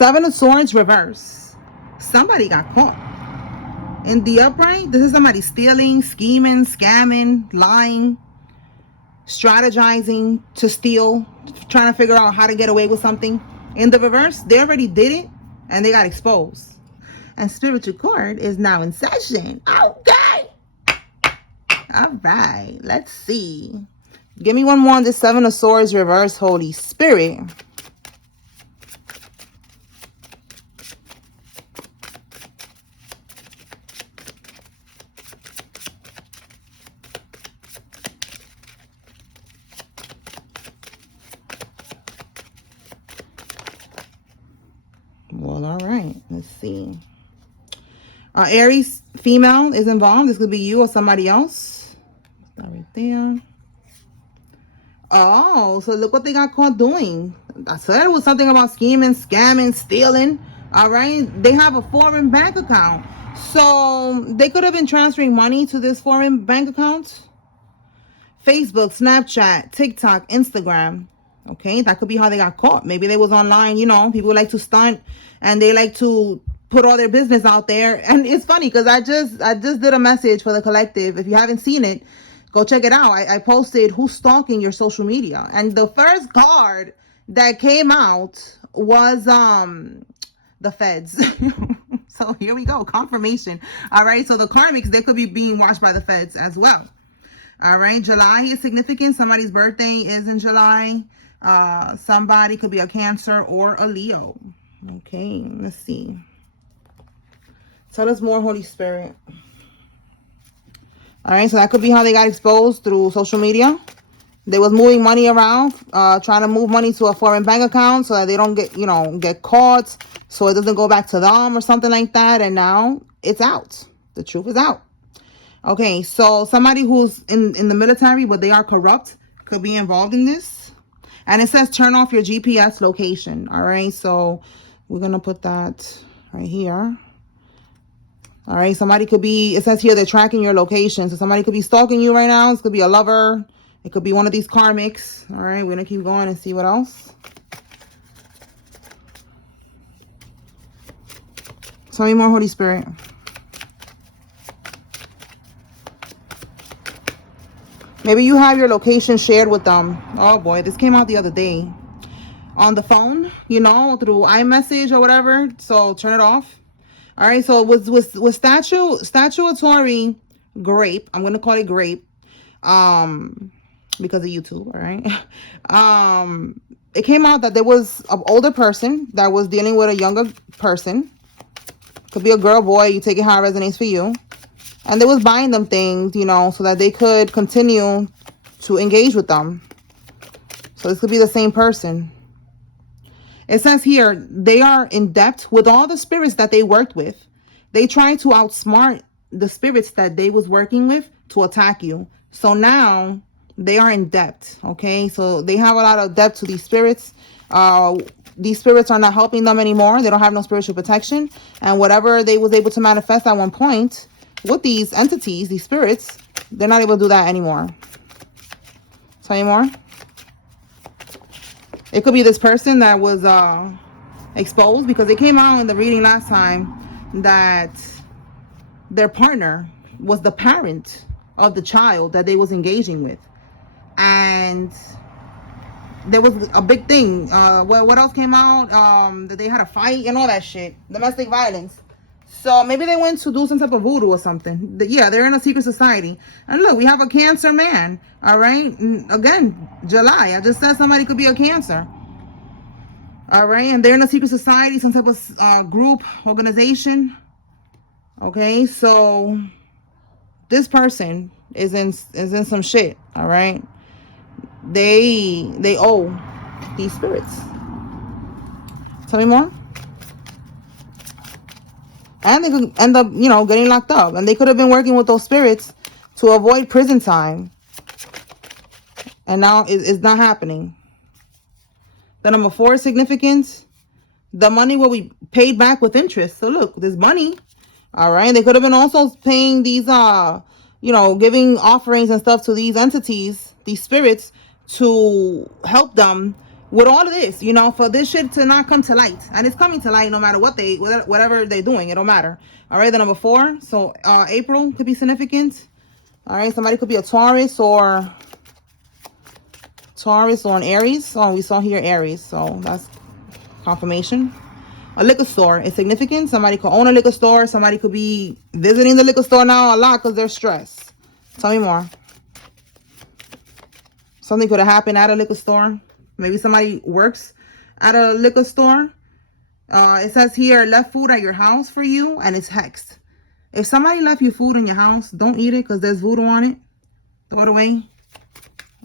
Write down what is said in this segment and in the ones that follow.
Seven of Swords reverse. Somebody got caught. In the upright, this is somebody stealing, scheming, scamming, lying, strategizing to steal, trying to figure out how to get away with something. In the reverse, they already did it and they got exposed. And spiritual court is now in session. Okay. All right. Let's see. Give me one more on this Seven of Swords reverse, Holy Spirit. Well, all right. Let's see. Aries female is involved. This could be you or somebody else. That right there. Oh, so look what they got caught doing. I said it was something about scheming, scamming, stealing. All right. They have a foreign bank account. So they could have been transferring money to this foreign bank account. Facebook, Snapchat, TikTok, Instagram. Okay, that could be how they got caught. Maybe they was online, you know, people like to stunt and they like to put all their business out there. And it's funny because I just did a message for the collective. If you haven't seen it, go check it out. I posted who's stalking your social media. And the first card that came out was the feds. So here we go, confirmation. All right, so the karmics, they could be being watched by the feds as well. All right, July is significant. Somebody's birthday is in July. Somebody could be a Cancer or a Leo. Okay, let's see. Tell us more, Holy Spirit. All right, so that could be how they got exposed through social media. They was moving money around, trying to move money to a foreign bank account so that they don't get, get caught, so it doesn't go back to them or something like that. And now it's out. The truth is out. Okay, so somebody who's in the military, but they are corrupt, could be involved in this. And it says turn off your GPS location. All right, so we're going to put that right here. All right, somebody could be, it says here they're tracking your location. So somebody could be stalking you right now. This could be a lover. It could be one of these karmics. All right, we're going to keep going and see what else. Tell me more, Holy Spirit. Maybe you have your location shared with them. Oh boy, this came out the other day. On the phone, through iMessage or whatever. So turn it off. All right, so with statutory grape, I'm gonna call it grape, because of YouTube. All right. It came out that there was an older person that was dealing with a younger person. Could be a girl, boy. You take it how it resonates for you. And they was buying them things, so that they could continue to engage with them. So this could be the same person. It says here, they are in debt with all the spirits that they worked with. They tried to outsmart the spirits that they was working with to attack you. So now they are in debt, okay? So they have a lot of debt to these spirits. These spirits are not helping them anymore. They don't have no spiritual protection. And whatever they was able to manifest at one point with these entities, these spirits, they're not able to do that anymore. Tell me more. It could be this person that was exposed, because it came out in the reading last time that their partner was the parent of the child that they was engaging with. And there was a big thing. What else came out? That they had a fight and all that shit. Domestic violence. So maybe they went to do some type of voodoo or something. Yeah, they're in a secret society. And look, we have a Cancer man. All right. And again, July. I just said somebody could be a Cancer. All right. And they're in a secret society, some type of group, organization. Okay. So this person is in some shit. All right. They owe these spirits. Tell me more. And they could end up, getting locked up. And they could have been working with those spirits to avoid prison time. And now it's not happening. The number 4 is significant. The money will be paid back with interest. So look, there's money. All right. They could have been also paying these, giving offerings and stuff to these entities, these spirits, to help them with all of this, you know, for this shit to not come to light. And it's coming to light no matter what whatever they're doing. It don't matter. All right, the number 4. So April could be significant. All right, somebody could be a Taurus or an Aries. Oh, we saw here Aries, so that's confirmation. A liquor store is significant. Somebody could own a liquor store. Somebody could be visiting the liquor store now a lot because they're stressed. Tell me more. Something could have happened at a liquor store. Maybe somebody works at a liquor store. It says here, left food at your house for you, and it's hexed. If somebody left you food in your house, don't eat it because there's voodoo on it. Throw it away.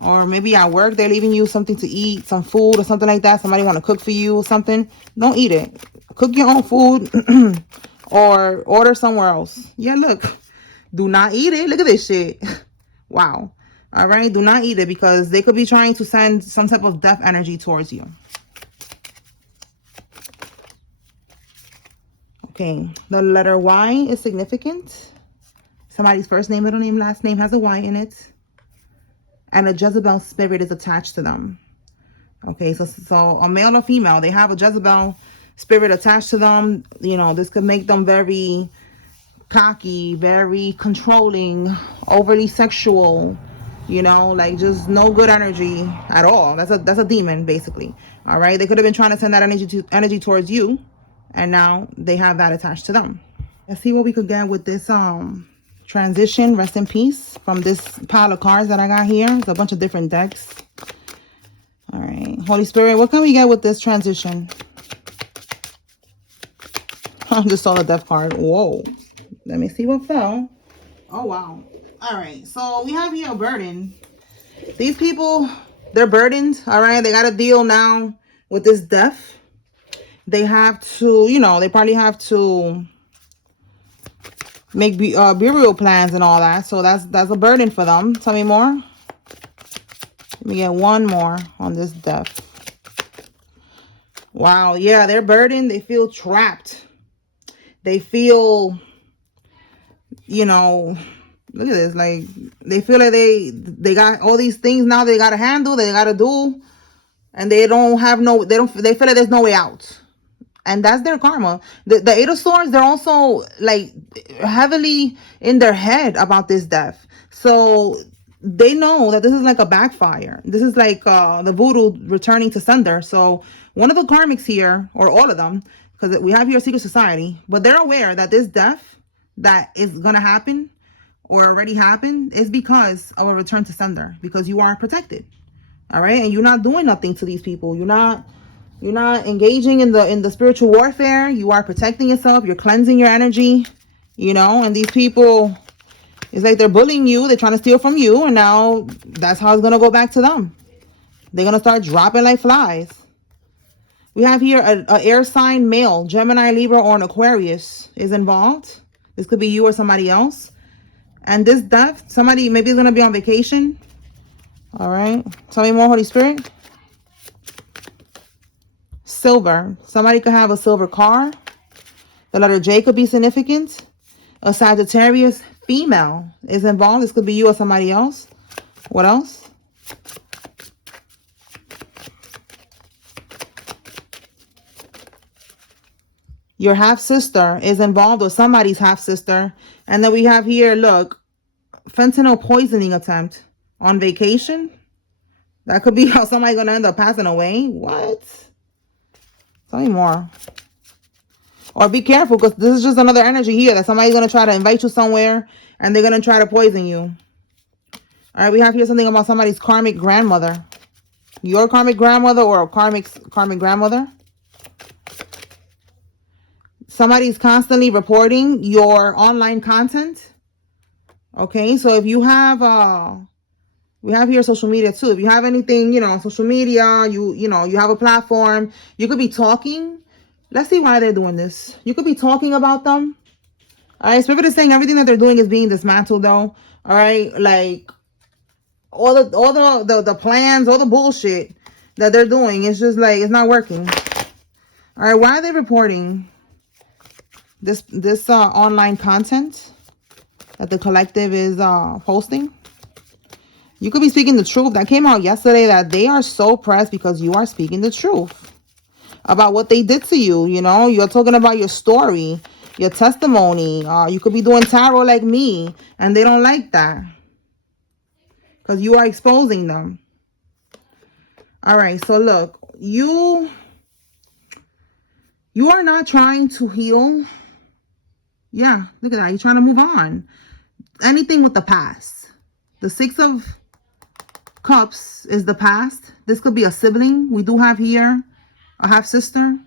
Or maybe at work, they're leaving you something to eat, some food or something like that. Somebody want to cook for you or something. Don't eat it. Cook your own food or order somewhere else. Yeah, look. Do not eat it. Look at this shit. Wow. All right. Do not eat it because they could be trying to send some type of death energy towards you. Okay. The letter Y is significant. Somebody's first name, middle name, last name has a Y in it. And a Jezebel spirit is attached to them. Okay, so a male or female, they have a Jezebel spirit attached to them. You know, this could make them very cocky, very controlling, overly sexual, you know, like just no good energy at all. That's a demon, basically. All right, they could have been trying to send that energy towards you, and now they have that attached to them. Let's see what we could get with this transition. Rest in peace from this pile of cards that I got here. It's a bunch of different decks. All right, Holy Spirit, what can we get with this transition? I just saw the death card. Whoa. Let me see what fell. Oh, wow. All right, so we have here a burden. These people, they're burdened. All right, they got to deal now with this death. They have to, you know, they probably have to make burial plans and all that. So that's a burden for them. Tell me more. Let me get one more on this death. Wow, yeah, they're burdened. They feel trapped. They feel, you know, look at this. Like, they feel like they got all these things now they got to handle, they got to do. And they don't have they feel like there's no way out. And that's their karma. The 8 of Swords, they're also like heavily in their head about this death. So they know that this is like a backfire. This is like the voodoo returning to sender. So one of the karmics here, or all of them, because we have here a secret society, but they're aware that this death that is going to happen or already happened is because of a return to sender, because you are protected. All right. And you're not doing nothing to these people. You're not engaging in the spiritual warfare. You are protecting yourself. You're cleansing your energy, you know, and these people, it's like they're bullying you. They're trying to steal from you. And now that's how it's going to go back to them. They're going to start dropping like flies. We have here a air sign male, Gemini, Libra, or an Aquarius is involved. This could be you or somebody else. And this death, somebody maybe is going to be on vacation. All right. Tell me more, Holy Spirit. Silver. Somebody could have a silver car. The letter J could be significant. A Sagittarius female is involved. This could be you or somebody else. What else? Your half-sister is involved, or somebody's half-sister. And then we have here, look, fentanyl poisoning attempt on vacation. That could be how somebody's going to end up passing away. What? Tell me more. Or be careful, because this is just another energy here that somebody's going to try to invite you somewhere and they're going to try to poison you. All right, we have here something about somebody's karmic grandmother. Your karmic grandmother or a karmic grandmother. Somebody's constantly reporting your online content. Okay, so if you have we have here social media too. If you have anything, you know, social media, you know, you have a platform, you could be talking. Let's see why they're doing this. You could be talking about them. All right, Spirit is saying everything that they're doing is being dismantled though. All right, like all the plans, all the bullshit that they're doing, it's just like it's not working. All right, why are they reporting this online content that the collective is posting? You could be speaking the truth. That came out yesterday, that they are so pressed because you are speaking the truth about what they did to you. You know, you're talking about your story, your testimony. You could be doing tarot like me, and they don't like that because you are exposing them. All right, so look, you are not trying to heal. Yeah, look at that. You're trying to move on. Anything with the past. The Six of Cups is the past. This could be a sibling. We do have here a half sister.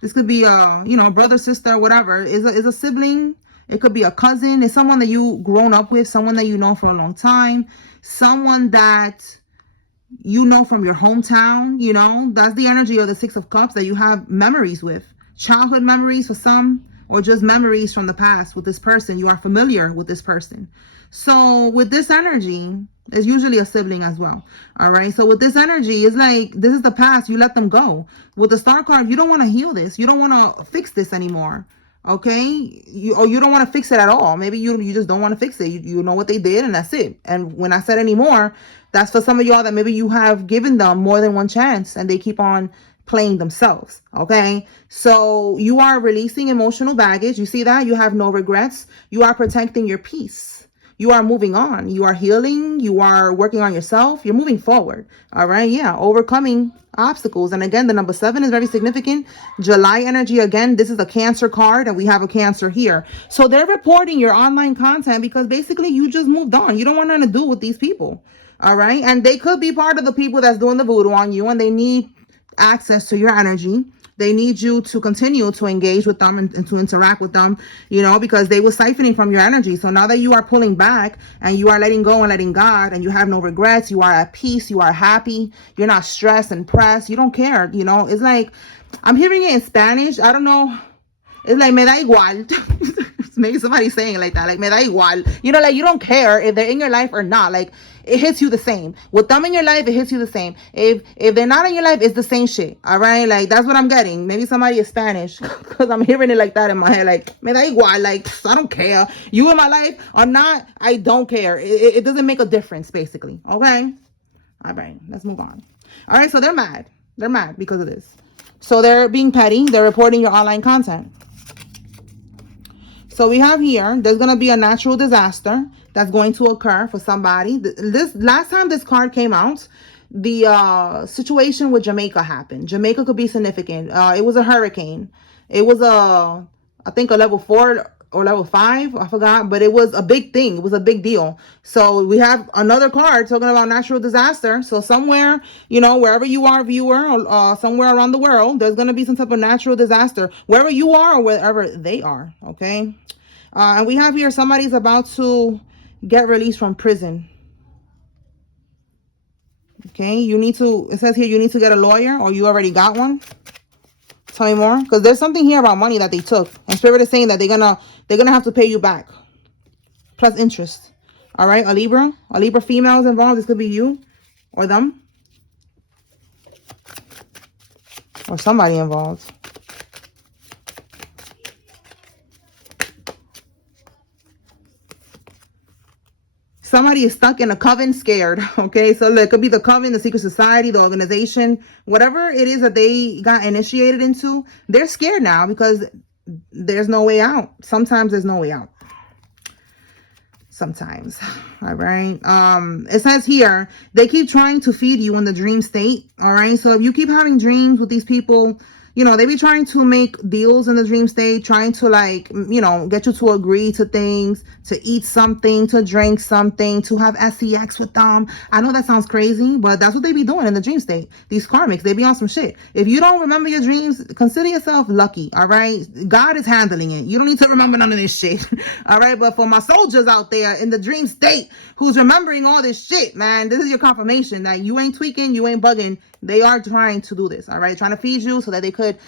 This could be a, you know, a brother, sister, whatever. Is a sibling. It could be a cousin. It's someone that you grown up with, someone that you know for a long time, someone that you know from your hometown. You know, that's the energy of the Six of Cups that you have memories with. Childhood memories for some, or just memories from the past with this person. You are familiar with this person. So with this energy, it's usually a sibling as well. All right. So with this energy, it's like, this is the past. You let them go. With the Star card, you don't want to heal this. You don't want to fix this anymore. Okay. Or you don't want to fix it at all. Maybe you just don't want to fix it. You know what they did, and that's it. And when I said anymore, that's for some of y'all that maybe you have given them more than one chance and they keep on playing themselves. Okay. So you are releasing emotional baggage. You see that? You have no regrets. You are protecting your peace. You are moving on. You are healing. You are working on yourself. You're moving forward. All right. Yeah. Overcoming obstacles. And again, the number 7 is very significant. July energy. Again, this is a Cancer card, and we have a Cancer here. So they're reporting your online content because basically you just moved on. You don't want nothing to do with these people. All right. And they could be part of the people that's doing the voodoo on you, and they need access to your energy. They need you to continue to engage with them and to interact with them, you know, because they were siphoning from your energy. So now that you are pulling back and you are letting go and letting God, and you have no regrets, you are at peace, you are happy, you're not stressed and pressed, you don't care, you know. It's like, I'm hearing it in Spanish. I don't know. It's like, me da igual. Maybe somebody's saying it like that. Like, me da igual. You know, like, you don't care if they're in your life or not. Like, it hits you the same. With them in your life, it hits you the same. If they're not in your life, it's the same shit. All right? Like, that's what I'm getting. Maybe somebody is Spanish because I'm hearing it like that in my head. Like, me da igual. Like, I don't care. You in my life or not, I don't care. It doesn't make a difference, basically. Okay? All right. Let's move on. All right. So they're mad. They're mad because of this. So they're being petty. They're reporting your online content. So we have here, there's going to be a natural disaster that's going to occur for somebody. This last time this card came out, the situation with Jamaica happened. Jamaica could be significant. It was a hurricane. It was I think a level 4 or level 5, I forgot, but it was a big thing. It was a big deal. So we have another card talking about natural disaster. So somewhere, you know, wherever you are, viewer, or somewhere around the world, there's going to be some type of natural disaster, wherever you are or wherever they are. Okay. And we have here, somebody's about to get released from prison. Okay. You need to, it says here, you need to get a lawyer, or you already got one. Tell me more, because there's something here about money that they took, and Spirit is saying that they're gonna have to pay you back plus interest. All right, a Libra female is involved. This could be you or them or somebody involved. Somebody is stuck in a coven, scared. Okay, so it could be the coven, the secret society, the organization, whatever it is that they got initiated into. They're scared now because there's no way out. Sometimes there's no way out. Sometimes. All right. It says here, they keep trying to feed you in the dream state. All right. So if you keep having dreams with these people, you know, they be trying to make deals in the dream state, trying to, like, you know, get you to agree to things, to eat something, to drink something, to have sex with them. I know that sounds crazy, but that's what they be doing in the dream state. These karmics, they be on some shit. If you don't remember your dreams, consider yourself lucky. All right. God is handling it. You don't need to remember none of this shit. All right. But for my soldiers out there in the dream state who's remembering all this shit, man, this is your confirmation that you ain't tweaking, you ain't bugging. They are trying to do this. All right. Trying to feed you so that they could,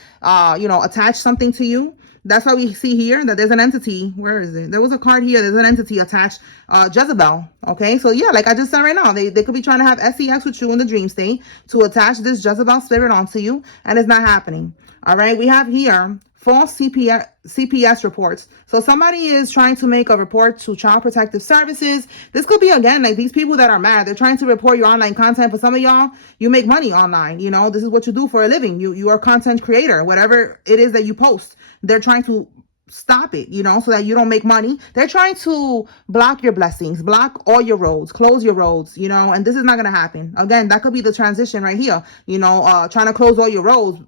you know, attach something to you. That's why we see here that there's an entity. Where is it? There was a card here. There's an entity attached. Jezebel. Okay. So yeah, like I just said right now, they could be trying to have sex with you in the dream state to attach this Jezebel spirit onto you. And it's not happening. All right. We have here false CPS reports. So somebody is trying to make a report to Child Protective Services. This could be, again, like these people that are mad. They're trying to report your online content. For some of y'all, you make money online. You know, this is what you do for a living. You are a content creator, whatever it is that you post. They're trying to stop it, you know, so that you don't make money. They're trying to block your blessings, block all your roads, close your roads, you know, and this is not going to happen. Again, that could be the transition right here, you know, trying to close all your roads,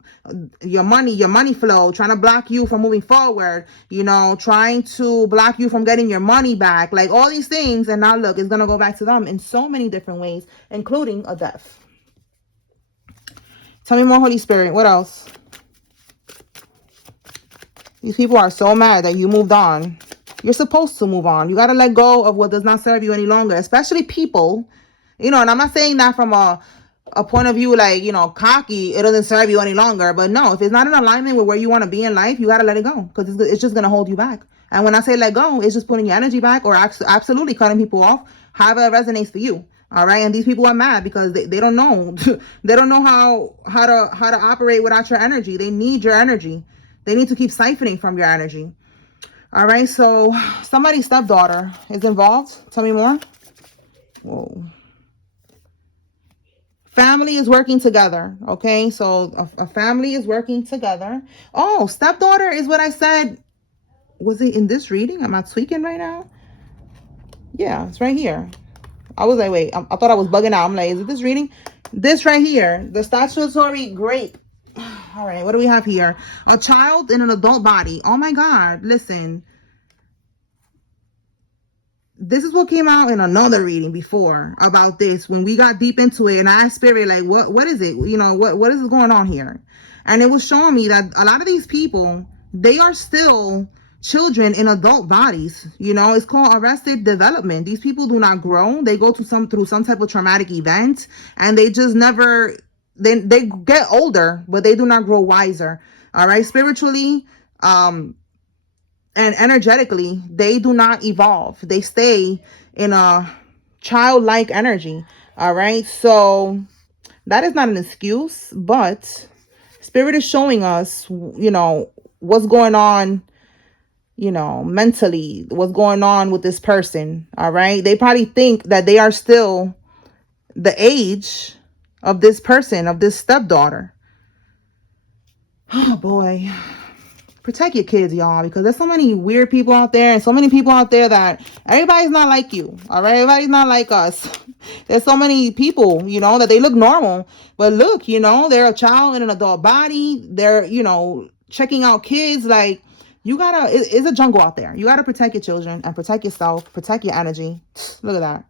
your money flow, trying to block you from moving forward, you know, trying to block you from getting your money back, like all these things. And now look, it's going to go back to them in so many different ways, including a death. Tell me more, Holy Spirit. What else? These people are so mad that you moved on. You're supposed to move on. You got to let go of what does not serve you any longer, especially people, you know, and I'm not saying that from a point of view, like, you know, cocky, it doesn't serve you any longer. But no, if it's not in alignment with where you want to be in life, you got to let it go, because it's just going to hold you back. And when I say let go, it's just putting your energy back, or absolutely cutting people off, however it resonates for you. All right. And these people are mad because they don't know. They don't know how to operate without your energy. They need your energy. They need to keep siphoning from your energy. All right. So somebody's stepdaughter is involved. Tell me more. Whoa. Family is working together. Okay. So a family is working together. Oh, stepdaughter is what I said. Was it in this reading? Am I tweaking right now? Yeah, it's right here. I was like, wait, I thought I was bugging out. I'm like, is it this reading? This right here, the statutory grape. All right, what do we have here? A child in an adult body. Oh my God, listen. This is what came out in another reading before about this, when we got deep into it, and I asked Spirit, like, what is it? You know, what is going on here? And it was showing me that a lot of these people, they are still children in adult bodies. You know, it's called arrested development. These people do not grow. They go through some type of traumatic event, and they just never, they get older, but they do not grow wiser. All right, spiritually, and energetically, they do not evolve. They stay in a childlike energy. All right, so that is not an excuse, but Spirit is showing us, you know, what's going on, you know, mentally, what's going on with this person. All right, they probably think that they are still the age of this person, of this stepdaughter. Oh boy. Protect your kids, y'all, because there's so many weird people out there, and so many people out there that everybody's not like you. All right, everybody's not like us. There's so many people, you know, that they look normal, but look, you know, they're a child in an adult body. They're, you know, checking out kids. Like, you gotta, it's a jungle out there. You gotta protect your children and protect yourself, protect your energy. Look at that.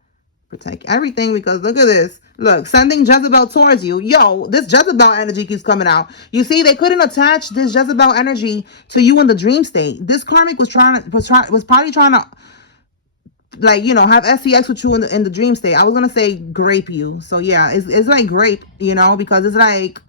Protect everything, because look at this. Look, sending Jezebel towards you. Yo, this Jezebel energy keeps coming out. You see, they couldn't attach this Jezebel energy to you in the dream state. This karmic was probably trying to, like, you know, have sex with you in the dream state. I was gonna say grape you. So yeah, it's like grape, you know, because it's like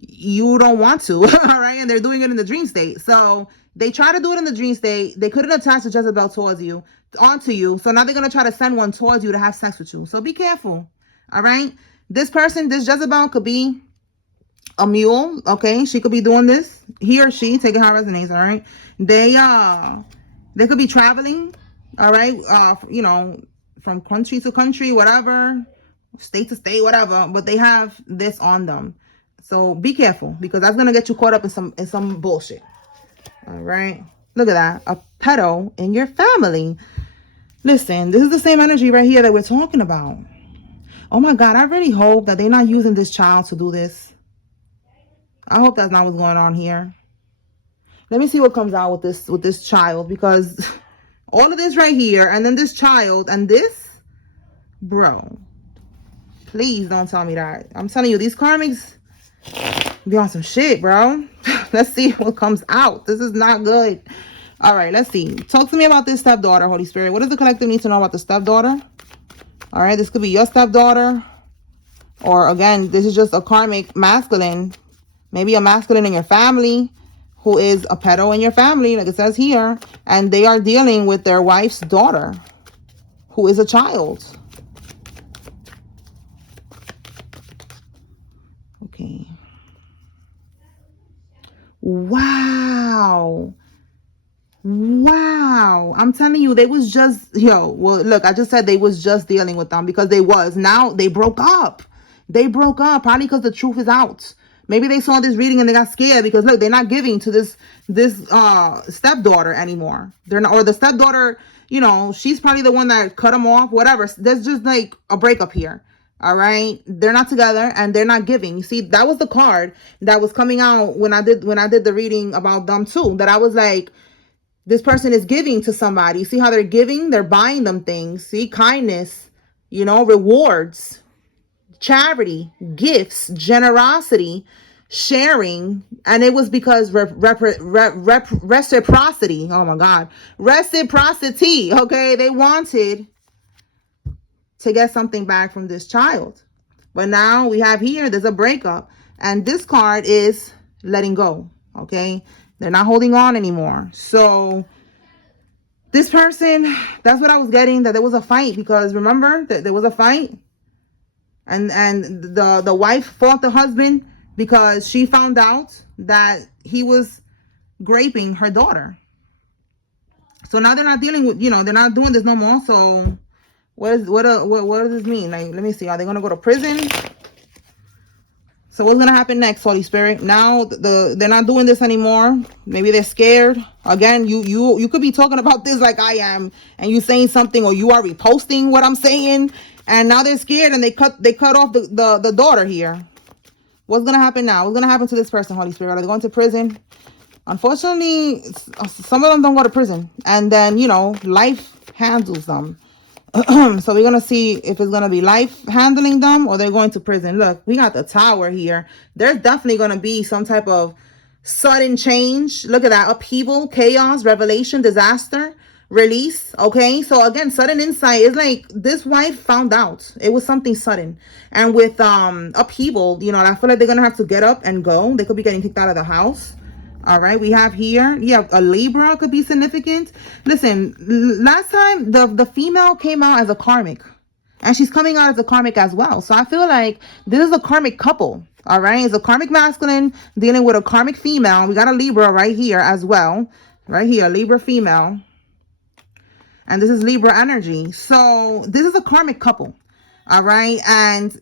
you don't want to, all right? And they're doing it in the dream state. So they try to do it in the dream state. They couldn't attach the Jezebel towards you, onto you. So now they're going to try to send one towards you to have sex with you. So be careful, all right? This person, this Jezebel, could be a mule, okay? She could be doing this. He or she, take it how it resonates, all right? They could be traveling, all right? You know, from country to country, whatever, state to state, whatever. But they have this on them. So be careful, because that's gonna get you caught up in some bullshit. All right. Look at that. A pedo in your family. Listen, this is the same energy right here that we're talking about. Oh my God, I really hope that they're not using this child to do this. I hope that's not what's going on here. Let me see what comes out with this child, because all of this right here, and then this child, and this, bro. Please don't tell me that. I'm telling you, these karmics be on some shit, bro. Let's see what comes out. This is not good. All right, let's see. Talk to me about this stepdaughter, Holy Spirit. What does the collective need to know about the stepdaughter? All right, this could be your stepdaughter. Or again, this is just a karmic masculine. Maybe a masculine in your family who is a pedo in your family, like it says here. And they are dealing with their wife's daughter, who is a child. Okay. Wow. Wow. I'm telling you, they was just, well, look, I just said they was just dealing with them because they was. Now they broke up. They broke up probably because the truth is out. Maybe they saw this reading and they got scared because look, they're not giving to this stepdaughter anymore. They're not, or the stepdaughter, she's probably the one that cut them off, whatever. There's just like a breakup here. All right, they're not together and they're not giving. You see, that was the card that was coming out when I did the reading about them too. That I was like, this person is giving to somebody. See how they're giving? They're buying them things. See, kindness, rewards, charity, gifts, generosity, sharing. And it was because reciprocity. Oh my God. Reciprocity. Okay. They wanted to get something back from this child. But now we have here, there's a breakup. And this card is letting go. Okay. They're not holding on anymore. So this person, that's what I was getting, that there was a fight, because remember that there was a fight, and the wife fought the husband because she found out that he was raping her daughter. So now they're not dealing with, they're not doing this no more. So what does this mean? Like, let me see. Are they gonna go to prison? So what's gonna happen next, Holy Spirit? Now they're not doing this anymore. Maybe they're scared. Again, you could be talking about this like I am, and you saying something, or you are reposting what I'm saying, and now they're scared and they cut off the daughter here. What's gonna happen now? What's gonna happen to this person, Holy Spirit? Are they going to prison? Unfortunately, some of them don't go to prison, and then life handles them. So we're gonna see if it's gonna be life handling them or they're going to prison. Look, we got the Tower here. There's definitely gonna be some type of sudden change. Look at that: upheaval, chaos, revelation, disaster, release. Okay, so again, sudden insight is like this wife found out it was something sudden, and with upheaval, I feel like they're gonna have to get up and go. They could be getting kicked out of the house. All right, we have here, a Libra could be significant. Listen, last time the female came out as a karmic, and she's coming out as a karmic as well. So I feel like this is a karmic couple. All right, it's a karmic masculine dealing with a karmic female. We got a Libra right here as well. Right here, Libra female. And this is Libra energy. So this is a karmic couple. All right, and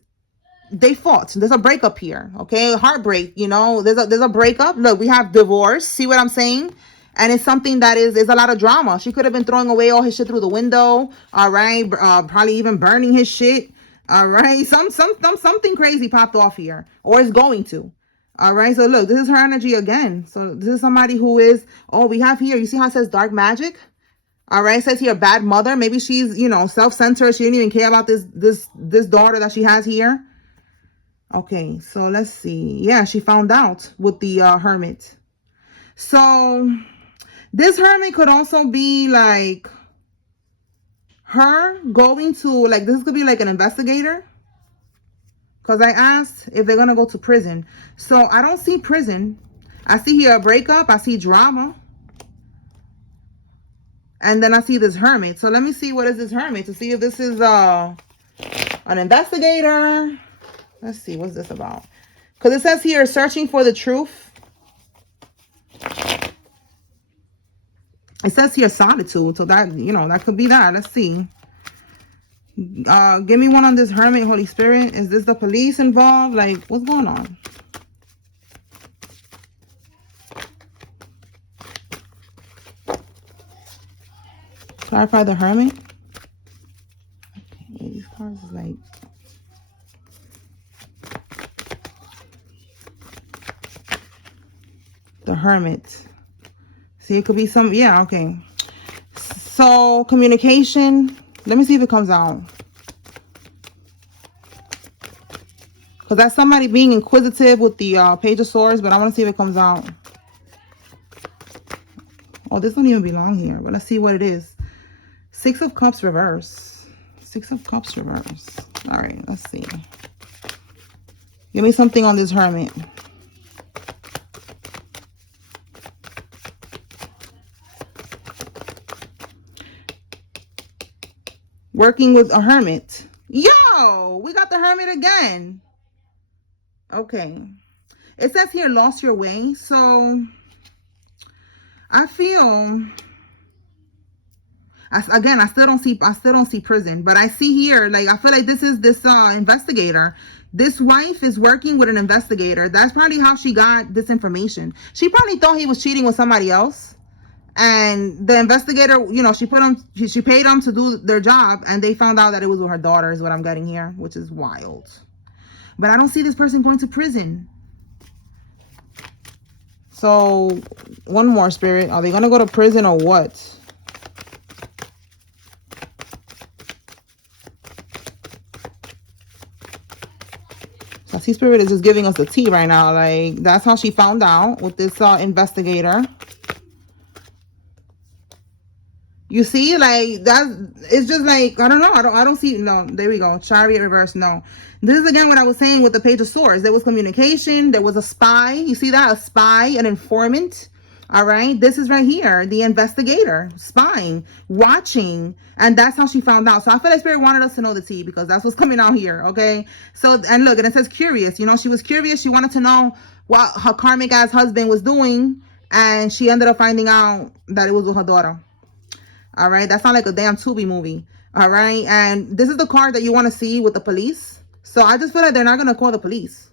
they fought. There's a breakup here. Okay, heartbreak. There's a breakup. Look, we have divorce. See what I'm saying? And it's something that is a lot of drama. She could have been throwing away all his shit through the window. All right, probably even burning his shit. All right, something crazy popped off here, or is going to. All right, so look, this is her energy again. So this is somebody who is. Oh, we have here. You see how it says dark magic? All right, it says here bad mother. Maybe she's self-centered. She didn't even care about this daughter that she has here. Okay, so let's see. Yeah, she found out with the hermit. So this hermit could also be like her going to, like, this could be like an investigator, because I asked if they're gonna go to prison. So I don't see prison. I see here a breakup. I see drama. And then I see this hermit. So let me see, what is this hermit, to see if this is an investigator. Let's see, what's this about? Because it says here, searching for the truth. It says here, solitude. So that, that could be that. Let's see. Give me one on this hermit, Holy Spirit. Is this the police involved? Like, what's going on? Clarify the hermit. Okay, these cards is like... the hermit. See, it could be some, yeah, okay. So communication, let me see if it comes out, because that's somebody being inquisitive with the Page of Swords, but I want to see if it comes out. Oh, this don't even belong here, but let's see what it is. Six of Cups reverse. Six of Cups reverse. All right, let's see. Give me something on this hermit. Working with a hermit. Yo, we got the hermit again. Okay. It says here, lost your way. So I feel Again, I still don't see prison, but I see here, like, I feel like this is this investigator. This wife is working with an investigator. That's probably how she got this information. She probably thought he was cheating with somebody else. And the investigator, you know, she paid them to do their job, and they found out that it was with her daughter, is what I'm getting here, which is wild. But I don't see this person going to prison. So, one more, Spirit. Are they going to go to prison or what? So, I see Spirit is just giving us the tea right now. Like, that's how she found out with this investigator. You see, like, it's just like, I don't know. I don't see, no, there we go. Chariot reverse, no. This is again what I was saying with the Page of Swords. There was communication. There was a spy. You see that? A spy, an informant. All right. This is right here. The investigator, spying, watching. And that's how she found out. So I feel like Spirit wanted us to know the tea, because that's what's coming out here. Okay. So, and look, and it says curious. You know, she was curious. She wanted to know what her karmic ass husband was doing. And she ended up finding out that it was with her daughter. All right. That sounds like a damn Tubi movie. All right. And this is the card that you want to see with the police. So I just feel like they're not going to call the police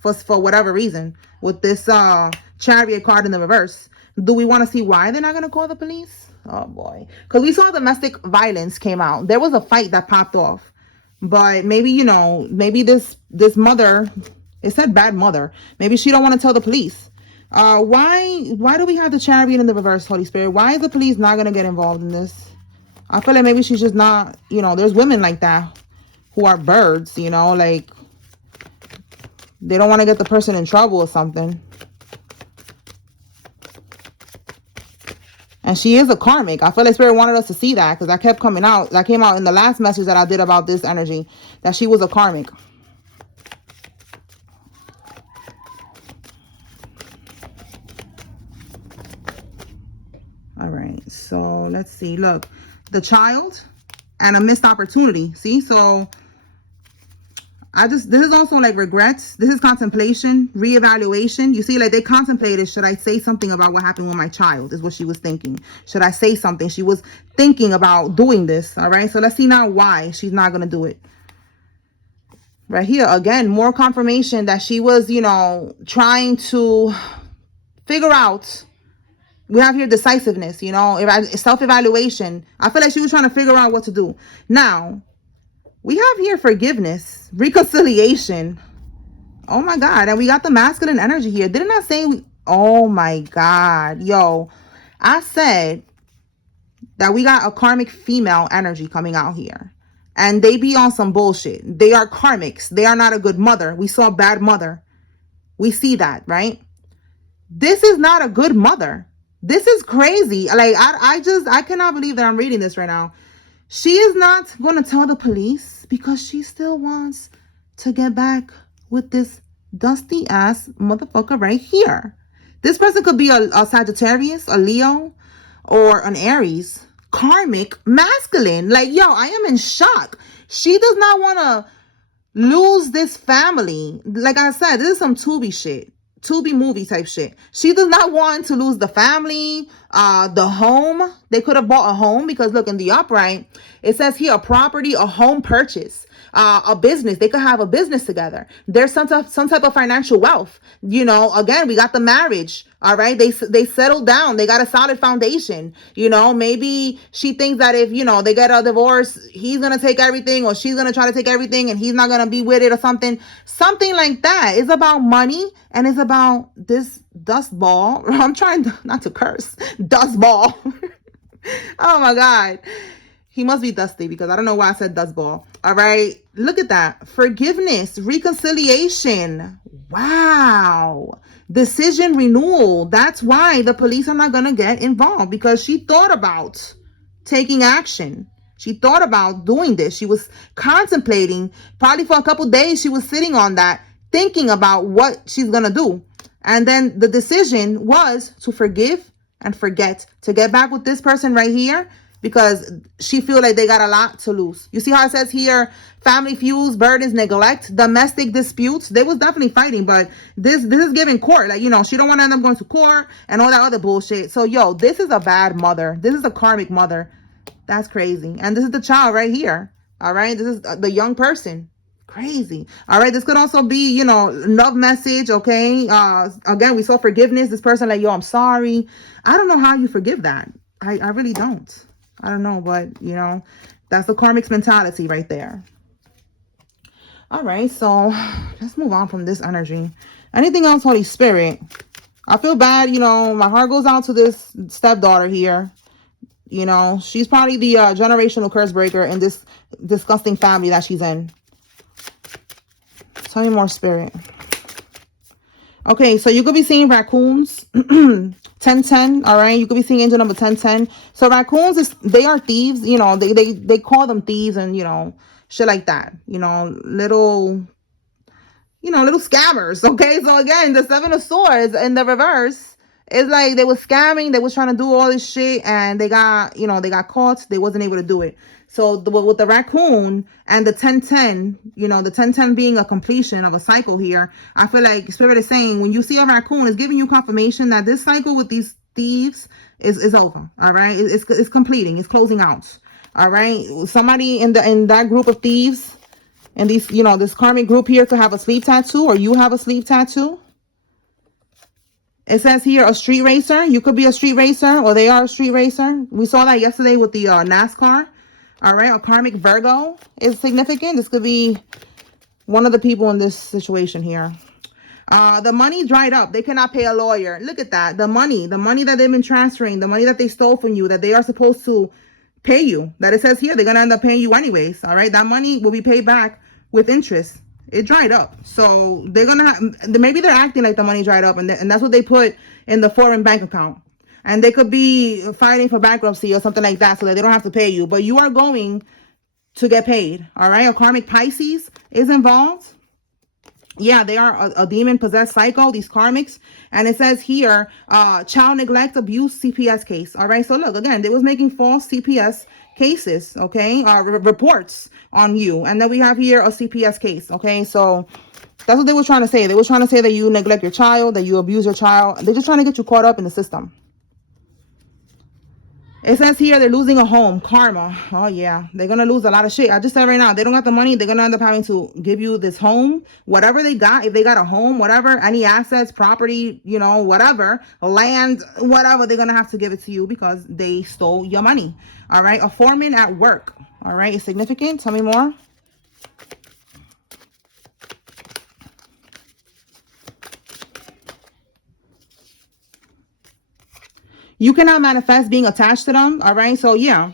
for whatever reason with this Chariot card in the reverse. Do we want to see why they're not going to call the police? Oh, boy. Because we saw domestic violence came out. There was a fight that popped off. But maybe, you know, maybe this mother, it said bad mother. Maybe she don't want to tell the police. Why do we have the Chariot in the reverse, Holy Spirit? Why is the police not going to get involved in this? I feel like maybe she's just not, you know, there's women like that who are birds, you know, like they don't want to get the person in trouble or something. And she is a karmic. I feel like Spirit wanted us to see that, because that kept coming out. That came out in the last message that I did about this energy, that she was a karmic. All right, so let's see. Look, the child and a missed opportunity. See, so this is also like regrets. This is contemplation, reevaluation. You see, like they contemplated, should I say something about what happened with my child, is what she was thinking. Should I say something? She was thinking about doing this. All right, so let's see now why she's not going to do it. Right here, again, more confirmation that she was, you know, trying to figure out. We have here decisiveness, you know, self-evaluation. I feel like she was trying to figure out what to do. Now, we have here forgiveness, reconciliation. Oh, my God. And we got the masculine energy here. Didn't I say, oh, my God. Yo, I said that we got a karmic female energy coming out here. And they be on some bullshit. They are karmics. They are not a good mother. We saw a bad mother. We see that, right? This is not a good mother. This is crazy. Like, I cannot believe that I'm reading this right now. She is not going to tell the police because she still wants to get back with this dusty ass motherfucker right here. This person could be a Sagittarius, a Leo, or an Aries. Karmic, masculine. Like, yo, I am in shock. She does not want to lose this family. Like I said, this is some Tubi shit. Tubi movie type shit. She does not want to lose the family, the home. They could have bought a home, because look, in the upright, it says here a property, a home purchase, a business. They could have a business together. There's some type of financial wealth. You know, again, we got the marriage. All right. They settled down. They got a solid foundation. You know, maybe she thinks that if, you know, they get a divorce, he's going to take everything, or she's going to try to take everything, and he's not going to be with it or something. Something like that. It's about money, and it's about this dust ball. I'm trying not to curse. Dust ball. Oh my God. He must be dusty, because I don't know why I said dust ball. All right. Look at that. Forgiveness, reconciliation. Wow. Decision renewal. That's why the police are not going to get involved, because she thought about taking action. She thought about doing this. She was contemplating, probably for a couple days. She was sitting on that, thinking about what she's going to do. And then the decision was to forgive and forget, to get back with this person right here, because she feel like they got a lot to lose. You see how it says here, family feuds, burdens, neglect, domestic disputes. They was definitely fighting, but this is giving court. Like, you know, she don't want to end up going to court and all that other bullshit. So, yo, this is a bad mother. This is a karmic mother. That's crazy. And this is the child right here. All right. This is the young person. Crazy. All right. This could also be, you know, love message. Okay. Again, we saw forgiveness. This person like, yo, I'm sorry. I don't know how you forgive that. I really don't. I don't know. But, you know, that's the karmic's mentality right there. All right. So let's move on from this energy. Anything else, Holy Spirit? I feel bad. You know, my heart goes out to this stepdaughter here. You know, she's probably the generational curse breaker in this disgusting family that she's in. Tell me more, Spirit. Okay, so you could be seeing raccoons. 1010, all right? You could be seeing angel number 1010. So raccoons, they are thieves. You know, they call them thieves and, you know, shit like that. You know, little scammers, okay? So again, the Seven of Swords in the reverse. It's like they were scamming. They was trying to do all this shit and they got, you know, they got caught. They wasn't able to do it. So with the raccoon and the 1010, you know, the 1010 being a completion of a cycle here, I feel like Spirit is saying when you see a raccoon, it's giving you confirmation that this cycle with these thieves is over. All right. It's completing. It's closing out. All right. Somebody in that group of thieves and these, you know, this karmic group here could have a sleeve tattoo or you have a sleeve tattoo. It says here a street racer. You could be a street racer or they are a street racer. We saw that yesterday with the NASCAR. All right. A karmic Virgo is significant. This could be one of the people in this situation here. The money dried up. They cannot pay a lawyer. Look at that. The money that they've been transferring, the money that they stole from you, that they are supposed to pay you, that it says here, they're going to end up paying you anyways. All right. That money will be paid back with interest. It dried up. So they're going to have, maybe they're acting like the money dried up and that's what they put in the foreign bank account. And they could be fighting for bankruptcy or something like that so that they don't have to pay you. But you are going to get paid. All right. A karmic Pisces is involved. Yeah, they are a demon-possessed psycho, these karmics. And it says here, child neglect abuse CPS case. All right. So look, again, they was making false CPS cases, okay, reports on you. And then we have here a CPS case, okay? So that's what they were trying to say. They were trying to say that you neglect your child, that you abuse your child. They're just trying to get you caught up in the system. It says here they're losing a home, karma. Oh, yeah. They're going to lose a lot of shit. I just said right now, they don't got the money. They're going to end up having to give you this home. Whatever they got, if they got a home, whatever, any assets, property, you know, whatever, land, whatever, they're going to have to give it to you because they stole your money. All right. A foreman at work. All right. It's significant. Tell me more. You cannot manifest being attached to them. All right. So, yeah.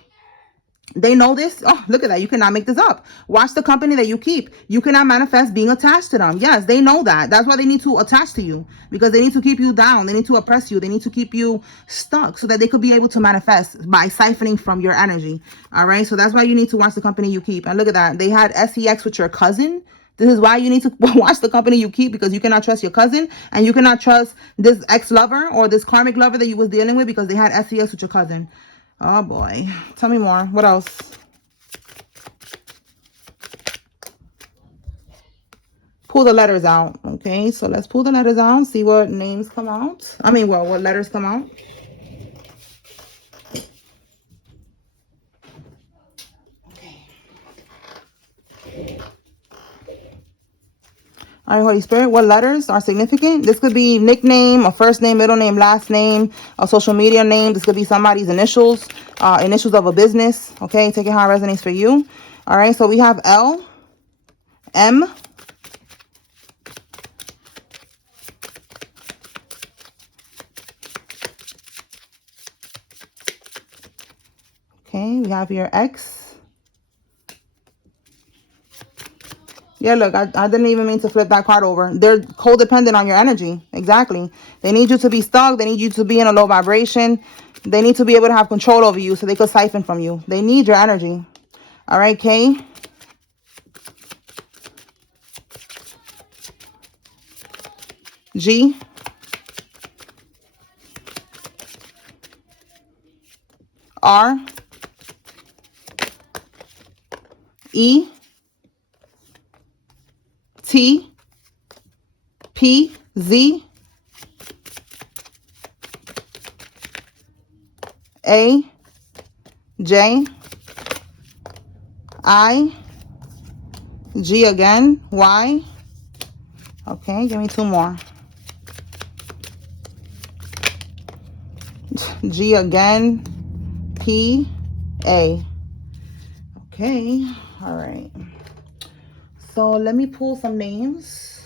They know this. Oh, look at that. You cannot make this up. Watch the company that you keep. You cannot manifest being attached to them. Yes, they know that. That's why they need to attach to you because they need to keep you down. They need to oppress you. They need to keep you stuck so that they could be able to manifest by siphoning from your energy. All right. So that's why you need to watch the company you keep. And look at that. They had sex with your cousin. This is why you need to watch the company you keep because you cannot trust your cousin and you cannot trust this ex-lover or this karmic lover that you was dealing with because they had sex with your cousin. Oh boy. Tell me more. What else? Pull the letters out. Okay, so let's pull the letters out. See what names come out. I mean, well, what letters come out. Okay. All right, Holy Spirit, what letters are significant? This could be nickname, a first name, middle name, last name, a social media name. This could be somebody's initials, initials of a business. Okay, take it how it resonates for you. All right, so we have L, M, okay, we have here X. Yeah, look, I didn't even mean to flip that card over. They're codependent on your energy. Exactly. They need you to be stuck. They need you to be in a low vibration. They need to be able to have control over you so they could siphon from you. They need your energy. All right, K. G. R. E. T, P, Z, A, J, I, G again, Y. Okay, give me 2 more. G again, P, A. Okay, all right. So let me pull some names.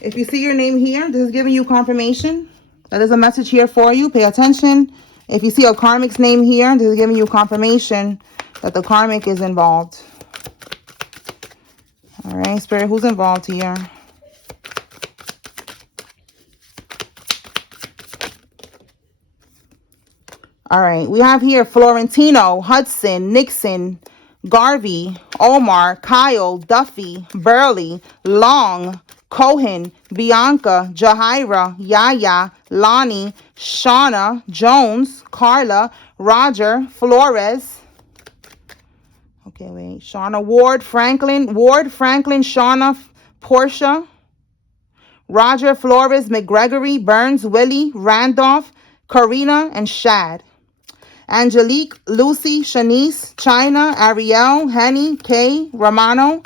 If you see your name here, this is giving you confirmation that there's a message here for you. Pay attention. If you see a karmic's name here, this is giving you confirmation that the karmic is involved. All right, Spirit, who's involved here? All right, we have here Florentino, Hudson, Nixon, Garvey, Omar, Kyle, Duffy, Burley, Long, Cohen, Bianca, Jahira, Yaya, Lonnie, Shauna, Jones, Carla, Roger, Flores. Okay, wait. Shauna, Ward, Franklin, Shauna, Portia, Roger, Flores, McGregory, Burns, Willie, Randolph, Karina, and Shad. Angelique, Lucy, Shanice, China, Ariel, Henny, Kay, Romano,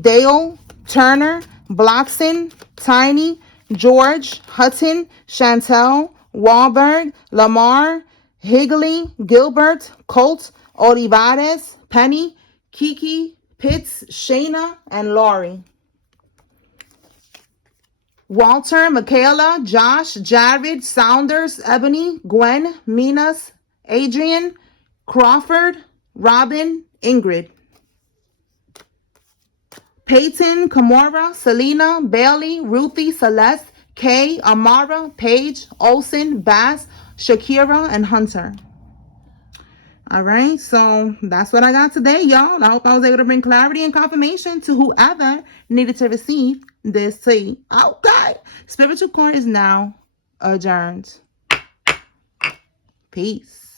Dale, Turner, Bloxon, Tiny, George, Hutton, Chantel, Wahlberg, Lamar, Higley, Gilbert, Colt, Olivares, Penny, Kiki, Pitts, Shayna, and Laurie. Walter, Michaela, Josh, Jared, Saunders, Ebony, Gwen, Minas, Adrian, Crawford, Robin, Ingrid. Peyton, Kamora, Selena, Bailey, Ruthie, Celeste, Kay, Amara, Paige, Olsen, Bass, Shakira, and Hunter. All right, so that's what I got today, y'all. I hope I was able to bring clarity and confirmation to whoever needed to receive this tea. Okay, spiritual court is now adjourned. Peace.